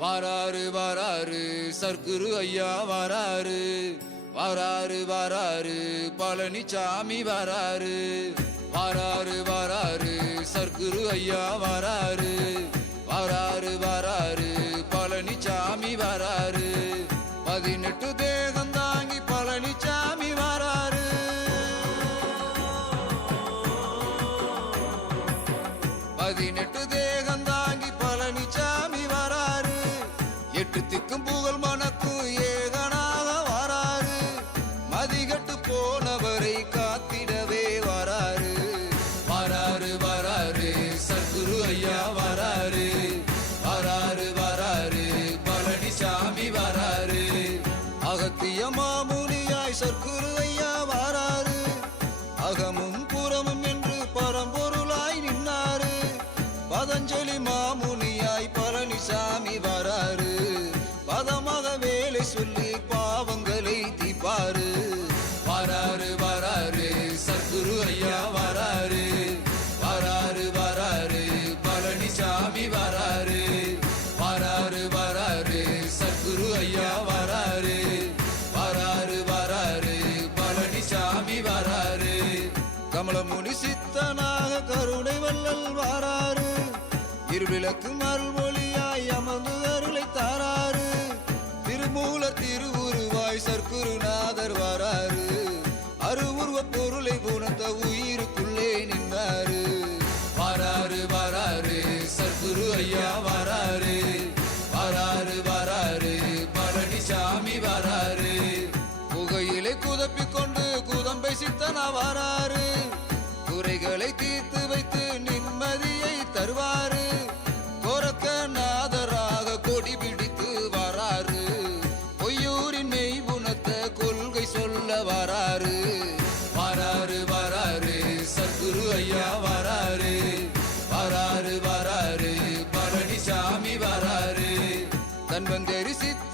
வாராரு வாராரு சர்க்குரு ஐயா வாராரு வாராரு வாராரு பழனிசாமி வாராரு வாராரு வாராரு சர்க்குரு ஐயா வாராரு வாராரு வாராரு பழனிசாமி வாராரு பதினெட்டு தேகம் தாங்கி பழனிசாமி வாராரு பதினெட்டு ஐயா வராரு. வராரு வராரு. பழனிசாமி வராரு. வராரு வராரு. சத்குரு ஐயா வராரு. வராரு வராரு. பழனிசாமி வராரு. கமலமுனி சித்தனாக கருணை வள்ளல் வாராரு. இருவிளக்கு மறுமொழியாய் அமர்ந்து வராறு குறைகளை தீர்த்து வைத்து நிம்மதியை தருவாரு. கோரக்க நாதராக கொடி பிடித்து வராரு. பொய்யூரின் மெய் குணத்த கொள்கை சொல்ல வராரு. வராரு வராரு சத்குரு ஐயா வராரு. வராரு வராரு பழனிசாமி வராரு. தன்வந்தேரி சித்தராக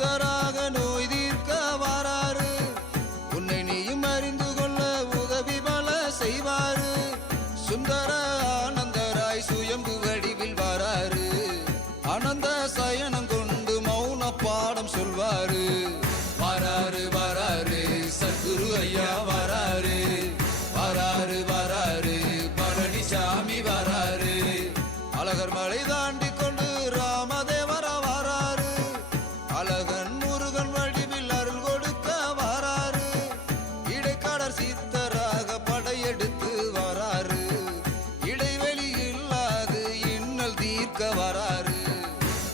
தாண்டி கொண்டு ராமதேவர வராரு அழகன் முருகன் வடிவில் அருள் கொடுக்க வராரு இடைக்காடர் சித்தராக படையெடுத்து வராரு இடைவெளி இல்லாது இன்னல் தீர்க்க வராரு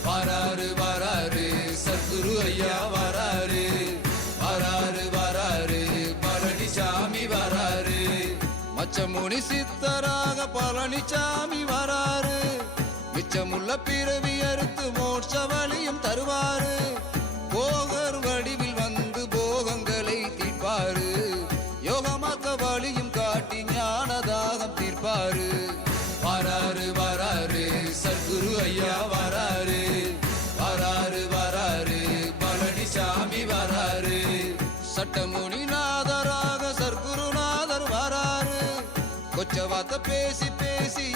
வராரு வராரு சத்குரு ஐயா வராரு வராரு வராரு பழனிசாமி வராரு மச்சமுனி சித்தராக பழனிசாமி வராரு மிச்சமுள்ள பிறவி அறுத்து மோட்ச வழியும் தருவாரு. போகர் வடிவில் வந்து போகங்களை தீர்ப்பாரு. யோகமாக்க வழியும் காட்டி ஞானதாகம் தீர்ப்பாரு. வராரு வராரு சத்குரு ஐயா வராரு. வராரு வராரு பழனிசாமி வராரு. சட்டமுனி நாதராக சர்க்குருநாதர் வராரு. கொச்சவாத்த பேசி பேசி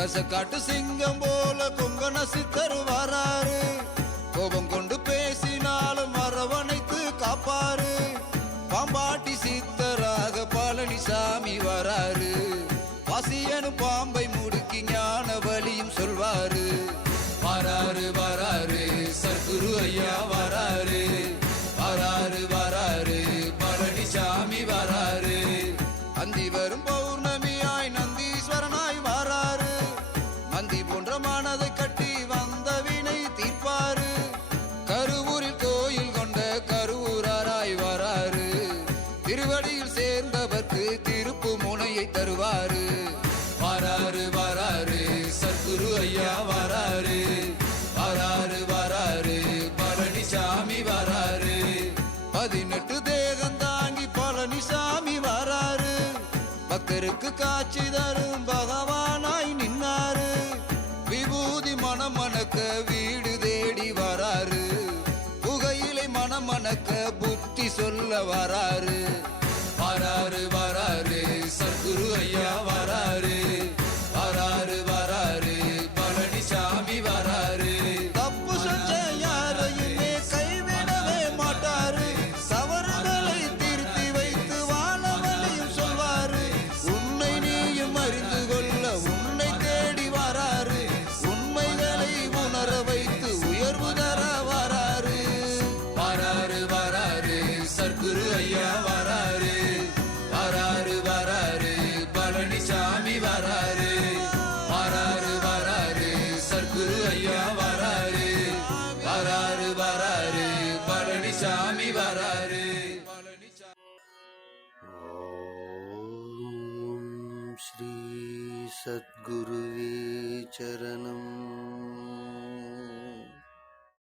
கசக்காட்டு சிங்கம் போல கொங்கன சித்தர் வராரு. கோபம் கொண்டு பேசி மக்கருக்கு காட்சி தரும் பகவானாய் நின்னாரு. விபூதி மனமணக்க வீடு தேடி வராரு. புகையிலை மனமணக்க புத்தி சொல்ல வராரு. श्रीसद्गुरुवे चरणम्